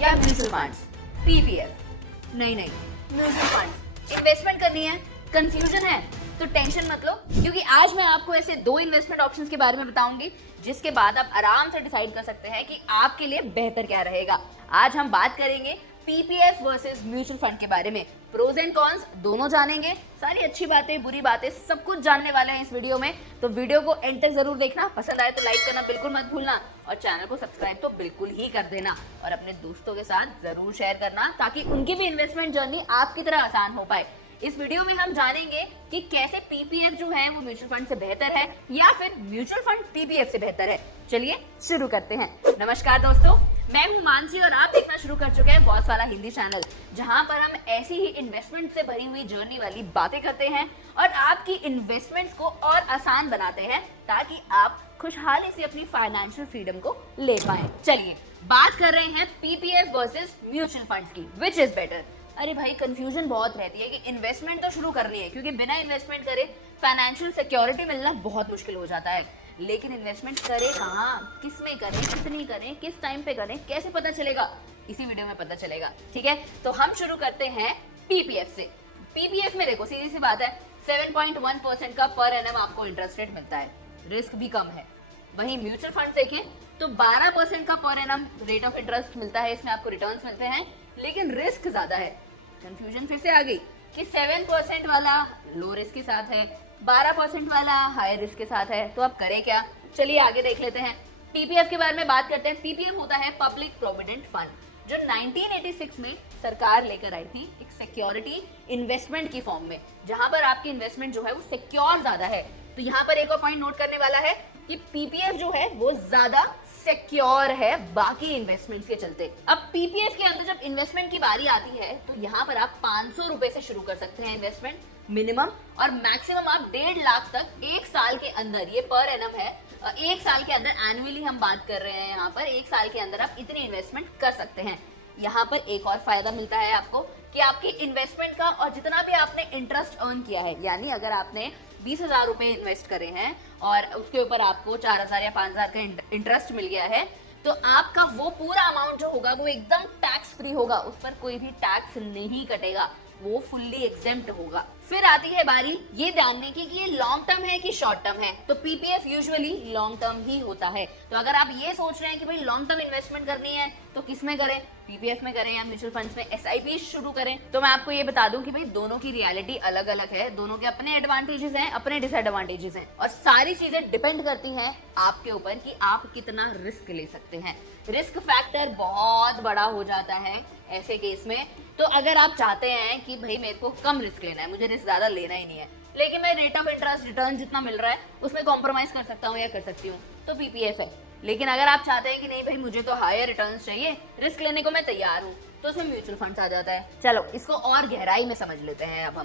या mutual funds? PPF नहीं, mutual funds. Investment करनी है, कंफ्यूजन है तो टेंशन मत लो, क्योंकि आज मैं आपको ऐसे 2 इन्वेस्टमेंट ऑप्शंस के बारे में बताऊंगी जिसके बाद आप आराम से डिसाइड कर सकते हैं कि आपके लिए बेहतर क्या रहेगा। आज हम बात करेंगे पीपीएफ वर्सेस म्यूचुअल फंड के बारे में। प्रोज एंड कॉन्स दोनों जानेंगे, सारी अच्छी बातें बुरी बातें सब कुछ जानने वाले हैं इस वीडियो में। तो वीडियो को एंड तक जरूर देखना, पसंद आए तो लाइक करना बिल्कुल मत भूलना और चैनल को सब्सक्राइब तो बिल्कुल ही कर देना और अपने दोस्तों के साथ जरूर शेयर करना ताकि उनकी भी इन्वेस्टमेंट जर्नी आपकी तरह आसान हो पाए। इस वीडियो में हम जानेंगे कि कैसे पीपीएफ जो है वो म्यूचुअल फंड से बेहतर है या फिर म्यूचुअल फंड पीपीएफ से बेहतर है। चलिए शुरू करते हैं। नमस्कार दोस्तों, मैं हूं मानसी और आप देखना शुरू कर चुके हैं बॉस वाला हिंदी चैनल, जहां पर हम ऐसी ही इन्वेस्टमेंट से भरी हुई जर्नी वाली बातें करते हैं और आपकी इन्वेस्टमेंट्स को और आसान बनाते हैं ताकि आप खुशहाली से अपनी फाइनेंशियल फ्रीडम को ले पाएं। चलिए बात कर रहे हैं पीपीएफ वर्सेस म्यूचुअल फंड्स की, विच इज बेटर। अरे भाई कंफ्यूजन बहुत रहती है कि इन्वेस्टमेंट तो शुरू करनी है, क्योंकि बिना इन्वेस्टमेंट करे फाइनेंशियल सिक्योरिटी मिलना बहुत मुश्किल हो जाता है। लेकिन इन्वेस्टमेंट करें कहाँ, किस में करें, कितनी करें, किस टाइम पे करें, कैसे पता चलेगा? इसी वीडियो में पता चलेगा। ठीक है, तो हम शुरू करते हैं पीपीएफ से। पीपीएफ में देखो सीधी सी बात है, 7.1% का पर एनम आपको इंटरेस्ट रेट मिलता है, रिस्क भी कम है। वहीं म्यूचुअल फंड देखें तो 12% का per annum rate of interest मिलता है, इसमें आपको रिटर्न्स मिलते हैं, लेकिन रिस्क ज्यादा है। कंफ्यूजन फिर से आ गई कि 7% वाला लो रिस्क के साथ है, 12% वाला हाई रिस्क के साथ है, तो अब करें क्या? चलिए आगे देख लेते हैं। पीपीएफ के बारे में बात करते हैं। पीपीएफ होता है पब्लिक प्रोविडेंट फंड, जो 1986 में सरकार लेकर आई थी एक सिक्योरिटी इन्वेस्टमेंट की फॉर्म में, जहां पर आपकी इन्वेस्टमेंट जो है वो सिक्योर ज्यादा है। तो यहाँ पर एक और पॉइंट नोट करने वाला है कि पीपीएफ जो है वो ज्यादा सिक्योर है बाकी इन्वेस्टमेंट्स के चलते। अब पीपीएफ के अंदर जब इन्वेस्टमेंट की बारी आती है तो यहाँ पर आप 500 रुपए से शुरू कर सकते हैं इन्वेस्टमेंट मिनिमम, और मैक्सिमम आप 1.5 लाख तक एक साल के अंदर, ये पर एनम है, एक साल के अंदर एनुअली हम बात कर रहे हैं यहाँ पर, एक साल के अंदर आप इतनी इन्वेस्टमेंट कर सकते हैं। यहाँ पर एक और फायदा मिलता है आपको कि आपकी इन्वेस्टमेंट का और जितना भी आपने इंटरेस्ट अर्न किया है, यानी अगर आपने 20,000 रुपए इन्वेस्ट करे हैं और उसके ऊपर आपको 4,000 या 5,000 का इंटरेस्ट मिल गया है, तो आपका वो पूरा अमाउंट जो होगा वो एकदम टैक्स फ्री होगा, उस पर कोई भी टैक्स नहीं कटेगा, वो फुल्ली एग्जेम्प्ट होगा। फिर आती है बारी ये जानने की कि ये लॉन्ग टर्म है कि शॉर्ट टर्म है। तो पीपीएफ यूजुअली लॉन्ग टर्म ही होता है। तो अगर आप ये सोच रहे हैं कि भाई लॉन्ग टर्म इन्वेस्टमेंट करनी है तो किस में करें, पीपीएफ में करें या म्यूचुअल फंड्स में एसआईपी शुरू करें, तो मैं आपको ये बता दूं कि भाई दोनों की रियलिटी अलग अलग है, दोनों के अपने एडवांटेजेस हैं, अपने डिसएडवांटेजेस हैं, और सारी चीजें डिपेंड करती हैं आपके ऊपर कि आप कितना रिस्क ले सकते हैं। रिस्क फैक्टर बहुत बड़ा हो जाता है ऐसे केस में। तो अगर आप चाहते हैं कि भाई मेरे को कम रिस्क लेना है, मुझे रिस्क ज्यादा लेना ही नहीं है, लेकिन मैं रेट ऑफ इंटरेस्ट रिटर्न जितना मिल रहा है उसमें कॉम्प्रोमाइज कर सकता हूँ या कर सकती हूँ, तो पीपीएफ है। लेकिन अगर आप चाहते हैं कि नहीं भाई मुझे तो हायर रिटर्न्स चाहिए, रिस्क लेने को मैं तैयार हूँ, तो उसमें म्यूचुअल फंड्स आ जाता है। चलो इसको और गहराई में समझ लेते हैं। अब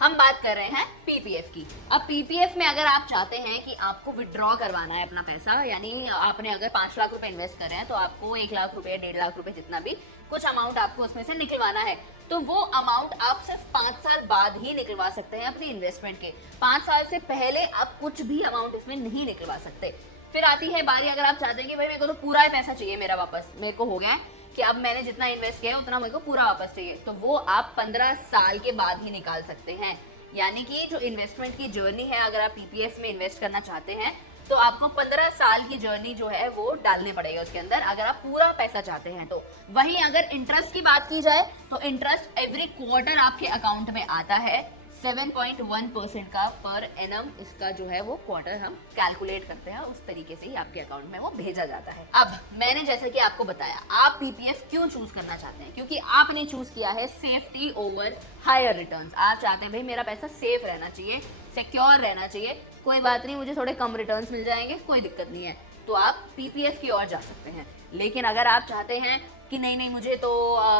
हम बात कर रहे हैं पीपीएफ की। अब पीपीएफ में अगर आप चाहते हैं कि आपको विड्रॉ करवाना है अपना पैसा, यानी आपने अगर 5 लाख रुपए इन्वेस्ट कर रहे हैं तो आपको 1 लाख रुपए 1.5 लाख रुपए जितना भी कुछ अमाउंट आपको उसमें से निकलवाना है, तो वो अमाउंट आप सिर्फ 5 साल बाद ही निकलवा सकते हैं अपनी इन्वेस्टमेंट के। 5 साल से पहले आप कुछ भी अमाउंट इसमें नहीं निकलवा सकते। फिर आती है बारी अगर आप चाहते हैं कि भाई मेरे को तो पूरा ही पैसा चाहिए मेरा वापस, मेरे को हो गया है कि अब मैंने जितना इन्वेस्ट किया है उतना मेरे को पूरा वापस चाहिए, तो वो आप 15 साल के बाद ही निकाल सकते हैं। यानी कि जो इन्वेस्टमेंट की जर्नी है, अगर आप पीपीएफ में इन्वेस्ट करना चाहते हैं तो आपको 15 साल की जर्नी जो है वो डालने पड़ेगा उसके अंदर, अगर आप पूरा पैसा चाहते हैं तो। वहीं अगर इंटरेस्ट की बात की जाए तो इंटरेस्ट एवरी क्वार्टर आपके अकाउंट में आता है, 7.1% का पर एनम इसका जो है वो क्वार्टर हम कैलकुलेट करते हैं, उस तरीके से ही आपके अकाउंट में वो भेजा जाता है। अब मैंने जैसे कि आपको बताया, आप पीपीएफ क्यों चूज करना चाहते हैं, क्योंकि आपने चूज किया है सेफ्टी ओवर हायर रिटर्न्स। आप चाहते हैं भाई मेरा पैसा सेफ रहना चाहिए, सिक्योर रहना चाहिए, कोई बात नहीं मुझे थोड़े कम रिटर्न्स मिल जाएंगे, कोई दिक्कत नहीं है, तो आप पीपीएफ की ओर जा सकते हैं। लेकिन अगर आप चाहते हैं कि नहीं मुझे तो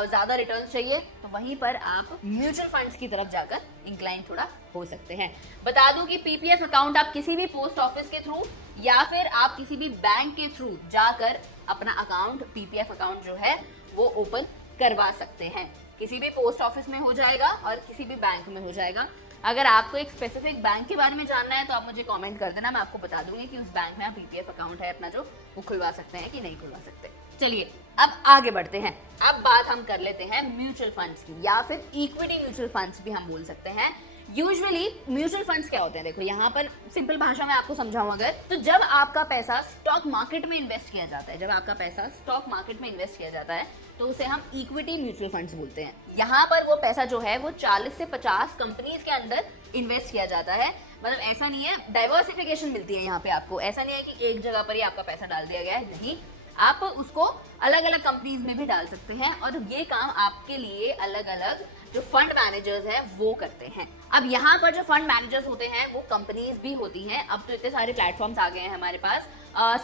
ज्यादा रिटर्न चाहिए, तो वहीं पर आप म्यूचुअल फंड्स की तरफ जाकर इंक्लाइन थोड़ा हो सकते हैं। बता दूं कि पीपीएफ अकाउंट आप किसी भी पोस्ट ऑफिस के थ्रू या फिर आप किसी भी बैंक के थ्रू जाकर अपना अकाउंट, पीपीएफ अकाउंट जो है वो ओपन करवा सकते हैं। किसी भी पोस्ट ऑफिस में हो जाएगा और किसी भी बैंक में हो जाएगा। अगर आपको एक स्पेसिफिक बैंक के बारे में जानना है तो आप मुझे कमेंट कर देना, मैं आपको बता दूंगी कि उस बैंक में आप पीपीएफ अकाउंट है अपना जो वो खुलवा सकते हैं कि नहीं खुलवा सकते। चलिए अब आगे बढ़ते हैं। अब बात हम कर लेते हैं म्यूचुअल फंड्स की, या फिर इक्विटी म्यूचुअल फंड्स भी हम बोल सकते हैं। यूजुअली म्यूचुअल फंड्स क्या होते हैं, देखो यहाँ पर सिंपल भाषा में आपको समझाऊं अगर, तो जब आपका पैसा स्टॉक मार्केट में इन्वेस्ट किया जाता है, जब आपका पैसा स्टॉक मार्केट में इन्वेस्ट किया जाता है तो उसे हम इक्विटी म्यूचुअल फंड्स बोलते हैं। यहाँ पर वो पैसा जो है वो 40 से 50 कंपनीज के अंदर इन्वेस्ट किया जाता है। मतलब ऐसा नहीं है, डाइवर्सिफिकेशन मिलती है यहाँ पे आपको, ऐसा नहीं है कि एक जगह पर ही आपका पैसा डाल दिया गया है, नहीं, आप उसको अलग अलग कंपनीज में भी डाल सकते हैं और ये काम आपके लिए अलग अलग जो फंड मैनेजर्स हैं वो करते हैं। अब यहाँ पर जो फंड मैनेजर्स होते हैं वो कंपनीज भी होती हैं। अब तो इतने सारे प्लेटफॉर्म्स आ गए हैं हमारे पास,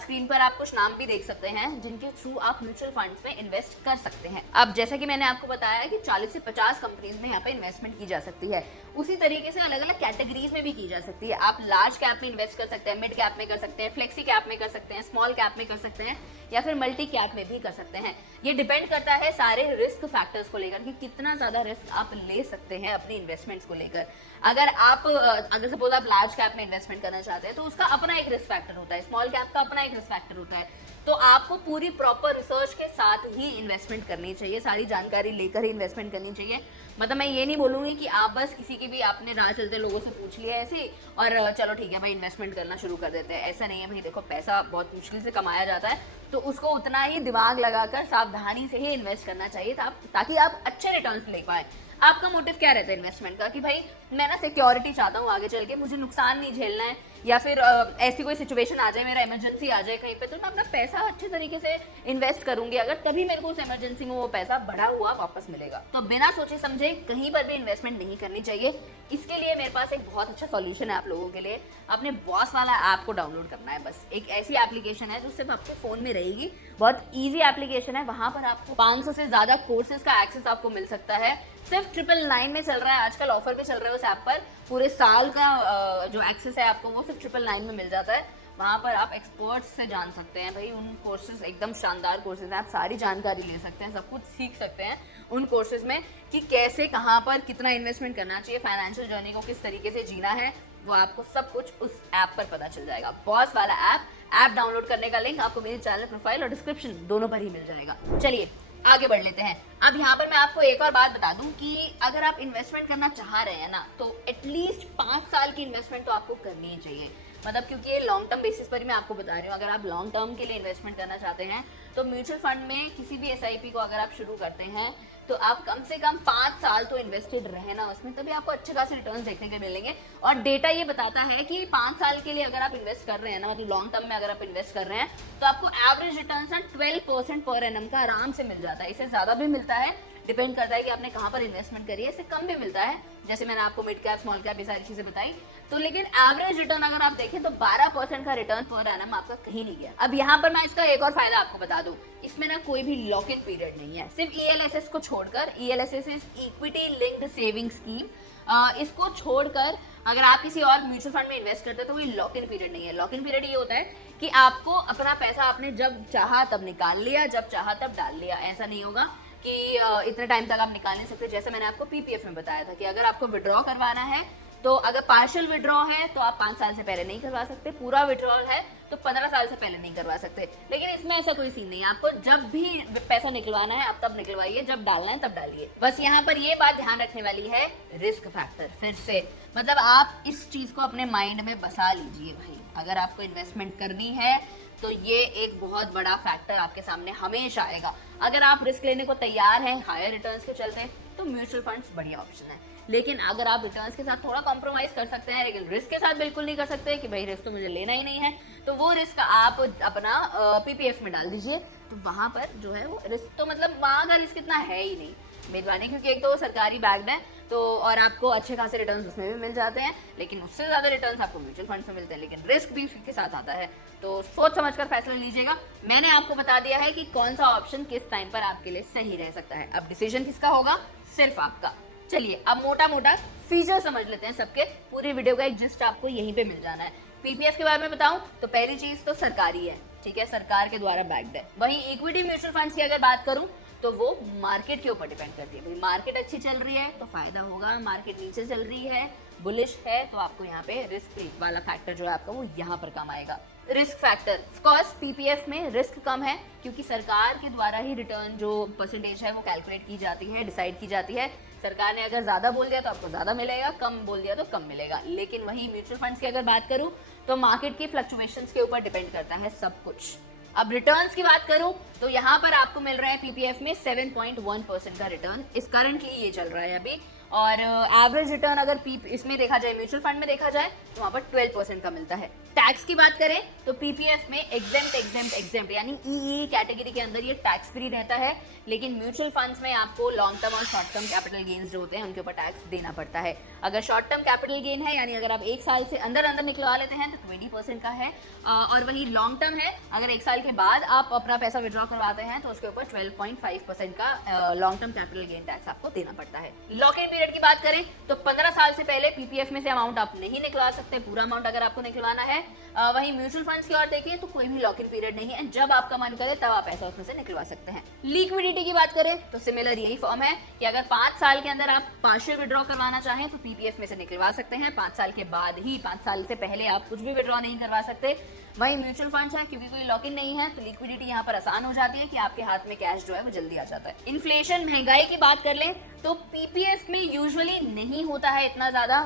स्क्रीन पर आप कुछ नाम भी देख सकते हैं जिनके थ्रू आप म्यूचुअल फंड्स में इन्वेस्ट कर सकते हैं। अब जैसा कि मैंने आपको बताया कि 40 से 50 कंपनीज में यहाँ पे इन्वेस्टमेंट की जा सकती है, उसी तरीके से अलग अलग कैटेगरीज में भी की जा सकती है। आप लार्ज कैप में इन्वेस्ट कर सकते हैं, मिड कैप में कर सकते हैं, फ्लेक्सी कैप में कर सकते हैं, स्मॉल कैप में कर सकते हैं, या फिर मल्टी कैप में भी कर सकते हैं। ये डिपेंड करता है सारे रिस्क फैक्टर्स को लेकर कि कितना ज्यादा रिस्क आप ले सकते हैं अपनी इन्वेस्टमेंट्स को लेकर। अगर सपोज आप लार्ज कैप में इन्वेस्टमेंट करना चाहते हैं तो उसका अपना एक रिस्क फैक्टर होता है, स्मॉल कैप का अपना एक रिस्क फैक्टर होता है। तो आपको पूरी प्रॉपर रिसर्च के साथ ही इन्वेस्टमेंट करनी चाहिए, सारी जानकारी लेकर ही इन्वेस्टमेंट करनी चाहिए। मतलब मैं ये नहीं बोलूंगी कि आप बस किसी की भी आपने राह चलते लोगों से पूछ लिया ऐसे और चलो ठीक है भाई इन्वेस्टमेंट करना शुरू कर देते हैं, ऐसा नहीं है भाई। देखो पैसा बहुत मुश्किल से कमाया जाता है तो उसको उतना ही दिमाग लगाकर सावधानी से ही इन्वेस्ट करना चाहिए ताकि आप अच्छे रिटर्न्स ले पाए। आपका मोटिव क्या रहता है इन्वेस्टमेंट का कि भाई मैं ना सिक्योरिटी चाहता हूँ आगे चल के, मुझे नुकसान नहीं झेलना है, या फिर ऐसी कोई सिचुएशन आ जाए, मेरा इमरजेंसी आ जाए कहीं पे, तो मैं अपना पैसा अच्छे तरीके से इन्वेस्ट करूंगी अगर, तभी मेरे को उस इमरजेंसी में वो पैसा बढ़ा हुआ वापस मिलेगा। तो बिना सोचे समझे कहीं पर भी इन्वेस्टमेंट नहीं करनी चाहिए। इसके लिए मेरे पास एक बहुत अच्छा सॉल्यूशन है आप लोगों के लिए। अपने बॉस वाला ऐप को डाउनलोड करना है। बस एक ऐसी एप्लीकेशन है जो सिर्फ आपके फोन में रहेगी, बहुत ईजी एप्लीकेशन है। वहां पर आपको 500 से ज्यादा कोर्सेज का एक्सेस आपको मिल सकता है। सिर्फ 999 में चल रहा है आजकल, ऑफर भी चल रहा है उस ऐप पर। पूरे साल का जो एक्सेस है आपको वो सिर्फ 999 में मिल जाता है। वहाँ पर आप एक्सपर्ट्स से जान सकते हैं भाई, उन कोर्सेज एकदम शानदार कोर्सेज हैं, आप सारी जानकारी ले सकते हैं, सब कुछ सीख सकते हैं उन कोर्सेज में कि कैसे कहाँ पर कितना इन्वेस्टमेंट करना चाहिए, फाइनेंशियल जर्नी को किस तरीके से जीना है, वो आपको सब कुछ उस ऐप पर पता चल जाएगा। बॉस वाला ऐप डाउनलोड करने का लिंक आपको मेरे चैनल प्रोफाइल और डिस्क्रिप्शन दोनों पर ही मिल जाएगा। चलिए आगे बढ़ लेते हैं। अब यहाँ पर मैं आपको एक और बात बता दूं कि अगर आप इन्वेस्टमेंट करना चाह रहे हैं ना, तो एटलीस्ट 5 साल की इन्वेस्टमेंट तो आपको करनी ही चाहिए। मतलब क्योंकि ये लॉन्ग टर्म बेसिस पर ही मैं आपको बता रही हूँ। अगर आप लॉन्ग टर्म के लिए इन्वेस्टमेंट करना चाहते हैं तो म्यूचुअल फंड में किसी भी SIP को अगर आप शुरू करते हैं तो आप कम से कम 5 साल तो इन्वेस्टेड रहना उसमें, तभी आपको अच्छे खासे रिटर्न्स देखने के मिलेंगे। और डेटा ये बताता है कि 5 साल के लिए अगर आप इन्वेस्ट कर रहे हैं ना, मतलब लॉन्ग टर्म में अगर आप इन्वेस्ट कर रहे हैं तो आपको एवरेज रिटर्न 12% पर एनम का आराम से मिल जाता है। इससे ज्यादा भी मिलता है, डिपेंड करता है कि आपने कहाँ पर इन्वेस्टमेंट करी है। इससे कम भी मिलता है, जैसे मैंने आपको मिड कैप स्मॉल कैप ये सारी चीजें बताई। तो लेकिन एवरेज रिटर्न अगर आप देखें तो 12% का रिटर्न पर एनम आपका कहीं नहीं गया। अब यहाँ पर मैं इसका एक और फायदा आपको बता दूं, इसमें ना कोई भी लॉक इन पीरियड नहीं है। सिर्फ ELSS को छोड़कर, ELSS equity linked saving scheme, इसको छोड़कर अगर आप किसी और म्यूचुअल फंड में इन्वेस्ट करते हैं तो कोई लॉक इन पीरियड नहीं है। लॉक इन पीरियड ये होता है कि आपको अपना पैसा आपने जब चाहा तब निकाल लिया, जब चाहा तब डाल लिया। ऐसा नहीं होगा कि इतने टाइम तक आप निकाल नहीं सकते। जैसे मैंने आपको PPF में बताया था कि अगर आपको विड्रॉ करवाना है तो अगर पार्शियल विड्रॉ है तो आप 5 साल से पहले नहीं करवा सकते, पूरा विड्रॉल है तो 15 साल से पहले नहीं करवा सकते। लेकिन इसमें ऐसा कोई सीन नहीं है, आपको जब भी पैसा निकलवाना है आप तब निकलवाइए, जब डालना है तब डालिए। बस यहाँ पर ये बात ध्यान रखने वाली है, रिस्क फैक्टर। फिर से मतलब आप इस चीज को अपने माइंड में बसा लीजिए भाई, अगर आपको इन्वेस्टमेंट करनी है तो ये एक बहुत बड़ा फैक्टर आपके सामने हमेशा आएगा। अगर आप रिस्क लेने को तैयार हैं हायर रिटर्न्स के चलते तो म्यूचुअल फंड्स बढ़िया ऑप्शन है। लेकिन अगर आप रिटर्न्स के साथ थोड़ा कॉम्प्रोमाइज कर सकते हैं लेकिन रिस्क के साथ बिल्कुल नहीं कर सकते कि भाई रिस्क तो मुझे लेना ही नहीं है, तो वो रिस्क आप अपना PPF में डाल दीजिए। तो वहां पर जो है वो रिस्क तो मतलब वहां का रिस्क इतना है ही नहीं मेजबानी, क्योंकि एक तो सरकारी बैग्ड है तो और आपको अच्छे खासे रिटर्न्स उसमें भी मिल जाते हैं, लेकिन उससे ज्यादा रिटर्न्स आपको म्यूचुअल फंड में मिलते हैं, लेकिन रिस्क भी उसके साथ आता है। तो सोच समझकर फैसला लीजिएगा। मैंने आपको बता दिया है कि कौन सा ऑप्शन किस टाइम पर आपके लिए सही रह सकता है। अब डिसीजन किसका होगा? सिर्फ आपका। चलिए अब मोटा मोटा फीचर समझ लेते हैं सबके। पूरी वीडियो का एक जिस्ट आपको यहीं पे मिल जाना है। PPF के बारे में बताऊं तो पहली चीज तो सरकारी है, ठीक है, सरकार के द्वारा बैक्ड है। वहीं इक्विटी म्यूचुअल फंड्स की अगर बात करूं तो वो मार्केट के ऊपर डिपेंड करती है। भाई मार्केट अच्छी चल रही है तो फायदा होगा, मार्केट नीचे चल रही है, बुलिश है तो आपको यहाँ पे रिस्क वाला फैक्टर जो है आपका वो यहाँ पर काम आएगा। Risk factor, of course PPF में रिस्क कम है क्योंकि सरकार के द्वारा ही रिटर्न जो परसेंटेज है वो कैलकुलेट की जाती है, डिसाइड की जाती है। सरकार ने अगर ज्यादा बोल दिया तो आपको ज्यादा मिलेगा, कम बोल दिया तो कम मिलेगा। लेकिन वही म्यूचुअल फंड्स की अगर बात करूं तो मार्केट की फ्लक्चुएशंस के ऊपर डिपेंड करता है सब कुछ। अब रिटर्न्स की बात करूं तो यहाँ पर आपको मिल रहा है पीपीएफ में 7.1% का रिटर्न, इस करंटली ये चल रहा है अभी। और एवरेज रिटर्न अगर इसमें देखा जाए, म्यूचुअल फंड में देखा जाए तो वहां पर 12% का मिलता है। टैक्स की बात करें तो पीपीएफ में एग्जेम्प्ट यानी ईई कैटेगरी के अंदर ये टैक्स फ्री रहता है, लेकिन म्यूचुअल फंड्स में आपको लॉन्ग टर्म और शॉर्ट टर्म कैपिटल गेन्स जो होते हैं उनके ऊपर टैक्स देना पड़ता है। अगर शॉर्ट टर्म कैपिटल गेन है यानी अगर आप 1 साल से अंदर निकलवा लेते हैं तो 20% का है, और वही लॉन्ग टर्म है अगर 1 साल के बाद आप अपना पैसा विड्रॉ करवाते हैं तो उसके ऊपर 12.5% का long term capital gain tax आपको देना पड़ता है। लॉक इन पीरियड की बात करें तो 15 साल से पहले पीपीएफ में से अमाउंट आप नहीं निकलवा सकते, पूरा अमाउंट अगर आपको निकलवाना है। वहीं म्यूचुअल फंड्स की ओर देखिए तो कोई भी लॉक इन पीरियड नहीं है, जब आपका मन करे तब आप पैसा उसमें से निकलवा सकते हैं। लिक्विडिटी की बात करें तो सिमिलर यही फॉर्म है कि अगर 5 साल के अंदर आप पार्शियल विड्रॉ करवाना चाहें तो पीपीएफ में से निकलवा सकते हैं, 5 साल के बाद ही, 5 साल से पहले आप कुछ भी विड्रॉ नहीं करवा सकते। वहीं म्यूचुअल फंड्स है क्योंकि कोई लॉक इन नहीं है तो लिक्विडिटी यहाँ पर आसान हो जाती है कि आपके हाथ में कैश जो है वो जल्दी आ जाता है। इन्फ्लेशन, महंगाई की बात कर लें तो पीपीएफ में यूजुअली नहीं होता है, इतना ज्यादा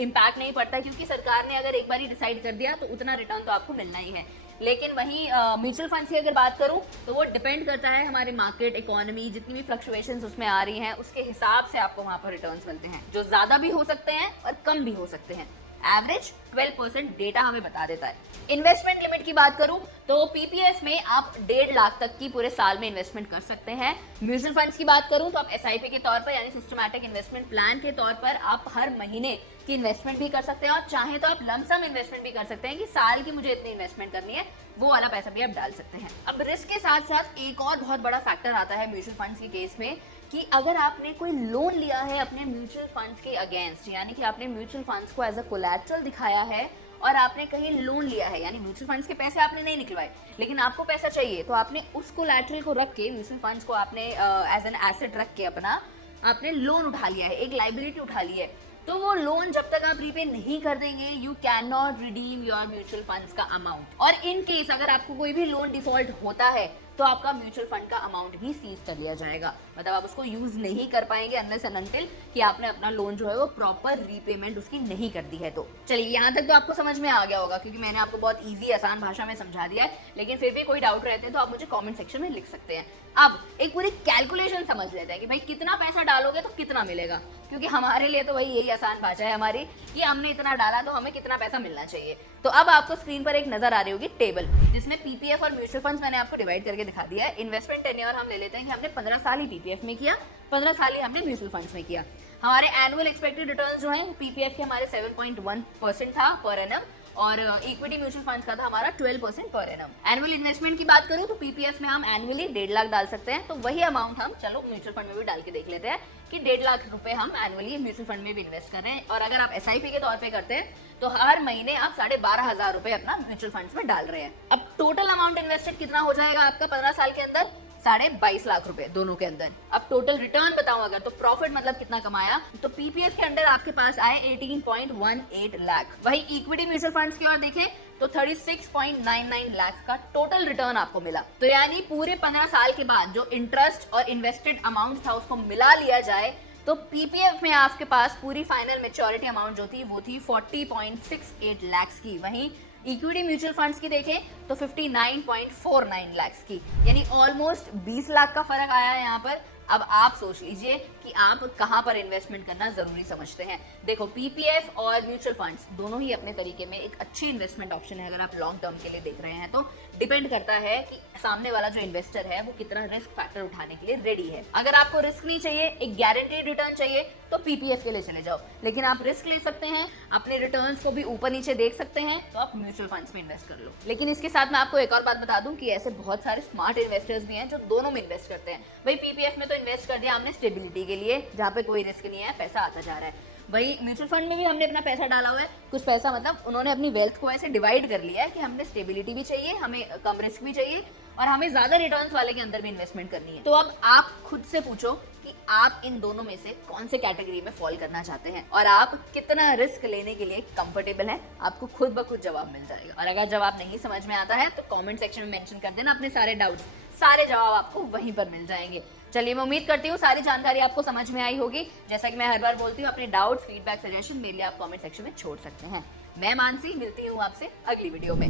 इम्पैक्ट नहीं पड़ता क्योंकि सरकार ने अगर एक बार डिसाइड कर दिया तो उतना रिटर्न तो आपको मिलना ही है। लेकिन वहीं म्यूचुअल फंड्स की अगर बात करूं तो वो डिपेंड करता है हमारे मार्केट, इकोनॉमी, जितनी भी फ्लक्चुएशंस उसमें आ रही हैं उसके हिसाब से आपको वहां पर रिटर्न्स मिलते हैं, जो ज्यादा भी हो सकते हैं और कम भी हो सकते हैं। एवरेज 12% डेटा हमें बता देता है। इन्वेस्टमेंट लिमिट की बात करूं तो पीपीएफ में आप 1.5 लाख तक की पूरे साल में इन्वेस्टमेंट कर सकते हैं। म्यूचुअल फंड्स की बात करूं तो आप एसआईपी के तौर पर यानी सिस्टमैटिक इन्वेस्टमेंट प्लान के तौर पर आप हर महीने की इन्वेस्टमेंट भी कर सकते हैं, और चाहे तो आप लमसम इन्वेस्टमेंट भी कर सकते हैं कि साल की मुझे इतनी इन्वेस्टमेंट करनी है, वो वाला पैसा भी आप डाल सकते हैं। अब रिस्क के साथ साथ एक और बहुत बड़ा फैक्टर आता है म्यूचुअल फंड्स के केस में कि अगर आपने कोई लोन लिया है अपने म्यूचुअल फंड्स के अगेंस्ट, यानी कि आपने म्यूचुअल फंड्स को एज अ कोलैटरल दिखाया है और आपने कहीं लोन लिया है, यानी म्यूचुअल फंड्स के पैसे आपने नहीं निकलवाए लेकिन आपको पैसा चाहिए, तो आपने उस कोलैटरल को रख के, म्यूचुअल फंड्स को आपने एज एन एसेट रख के अपना आपने लोन उठा लिया है, एक लाइबिलिटी उठा ली है, तो वो लोन जब तक आप रीपे नहीं कर देंगे you can not redeem your mutual funds का अमाउंट। और इन केस अगर आपको कोई भी लोन डिफॉल्ट होता है तो आपका म्यूचुअल फंड का अमाउंट भी सीज कर लिया जाएगा, मतलब आप उसको यूज नहीं कर पाएंगे अनलेस एंड अनटिल कि आपने अपना लोन जो है वो प्रॉपर रीपेमेंट उसकी नहीं कर दी है। तो चलिए यहाँ तक तो आपको समझ में आ गया होगा क्योंकि मैंने आपको बहुत इजी आसान भाषा में समझा दिया है, लेकिन फिर भी कोई डाउट रहते हैं तो आप मुझे कमेंट सेक्शन में लिख सकते हैं। अब एक पूरी कैलकुलेशन समझ लेते हैं कि भाई कितना पैसा डालोगे तो कितना मिलेगा, क्योंकि हमारे लिए तो भाई यही आसान भाषा है हमारी कि हमने इतना डाला तो हमें कितना पैसा मिलना चाहिए। तो अब आपको स्क्रीन पर एक नजर आ रही होगी टेबल जिसमें पीपीएफ और म्यूचुअल फंड्स मैंने आपको डिवाइड करके दिखा दिया है। इन्वेस्टमेंट टेन्योर हम ले लेते हैं कि हमने 15 साल ही पीपीएफ में किया, 15 साल ही हमने म्यूचुअल फंड्स में किया। हमारे एनुअल एक्सपेक्टेड रिटर्न्स जो हैं पीपीएफ के हमारे 7.1% था पर एनम, और इक्विटी म्यूचुअल फंड्स का था हमारा 12% पर एनम। एनुअल इन्वेस्टमेंट की बात करूं तो पीपीएफ में हम एनुअली 1.5 लाख डाल सकते हैं, तो वही अमाउंट हम चलो म्यूचुअल फंड में भी डाल के देख लेते हैं कि 1.5 लाख रुपए हम एनुअली म्यूचुअल फंड में भी इन्वेस्ट कर रहे हैं। और अगर आप एसआईपी के तौर पे करते हैं तो हर महीने आप 12,500 रुपए अपना म्यूचुअल फंड्स में डाल रहे हैं। अब टोटल अमाउंट इन्वेस्टेड कितना हो जाएगा आपका 15 साल के अंदर? 22.5 लाख रुपए दोनों के अंदर। अब टोटल रिटर्न बताऊं अगर, तो प्रॉफिट मतलब कितना कमाया, तो पीपीएफ के अंदर आपके पास आए 18.18 लाख। वही इक्विटी म्यूचुअल फंड्स की ओर देखें तो 36.99 लाख का टोटल रिटर्न आपको मिला। तो यानी पूरे 15 साल के बाद जो इंटरेस्ट और इन्वेस्टेड अमाउंट था उसको मिला लिया जाए तो पीपीएफ में आपके पास पूरी फाइनल मैच्योरिटी अमाउंट जो थी वो थी 40.68 लाख की। वहीं इक्विटी म्यूचुअल फंड्स की देखें तो 59.49 लाख की, यानी ऑलमोस्ट 20 लाख का फर्क आया है यहाँ पर। अब आप सोच लीजिए कि आप कहां पर इन्वेस्टमेंट करना जरूरी समझते हैं। देखो पीपीएफ और म्यूचुअल फंड्स दोनों ही अपने तरीके में एक अच्छी इन्वेस्टमेंट ऑप्शन है अगर आप लॉन्ग टर्म के लिए देख रहे हैं। तो डिपेंड करता है कि सामने वाला जो इन्वेस्टर है वो कितना रिस्क फैक्टर उठाने के लिए रेडी है। अगर आपको रिस्क नहीं चाहिए, एक गारंटीड रिटर्न चाहिए तो पीपीएफ के लिए चले जाओ, लेकिन आप रिस्क ले सकते हैं, अपने रिटर्न्स को भी ऊपर नीचे देख सकते हैं, तो आप म्यूचुअल फंड्स में इन्वेस्ट कर लो। लेकिन इसके साथ मैं आपको एक और बात बता दूं कि ऐसे बहुत सारे स्मार्ट इन्वेस्टर्स भी हैं जो दोनों में इन्वेस्ट करते हैं। भाई पीपीएफ में तो इन्वेस्ट कर दिया हमने स्टेबिलिटी के लिए जहाँ पे कोई रिस्क नहीं है, पैसा आता जा रहा है। वही म्यूचुअल फंड में भी हमने अपना पैसा डाला हुआ है, कुछ पैसा मतलब उन्होंने अपनी वेल्थ को ऐसे डिवाइड कर लिया है कि हमने स्टेबिलिटी भी चाहिए, हमें कम रिस्क भी चाहिए, और हमें ज्यादा रिटर्न्स वाले के अंदर भी इन्वेस्टमेंट करनी है। तो अब आप खुद से पूछो कि आप इन दोनों में से कौन से कैटेगरी में फॉल करना चाहते हैं और आप कितना रिस्क लेने के लिए कंफर्टेबल हैं। आपको खुद ब खुद जवाब मिल जाएगा। और अगर जवाब नहीं समझ में आता है तो कमेंट सेक्शन में मेंशन कर देना अपने सारे डाउट्स, सारे जवाब आपको वहीं पर मिल जाएंगे। चलिए, मैं उम्मीद करती हूँ सारी जानकारी आपको समझ में आई होगी। जैसा कि मैं हर बार बोलती हूँ, अपने डाउट, फीडबैक, सजेशन मेरे लिए आप कमेंट सेक्शन में छोड़ सकते हैं। मैं मानसी मिलती हूँ आपसे अगली वीडियो में।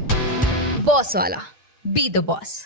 बॉस वाला, बी द बॉस।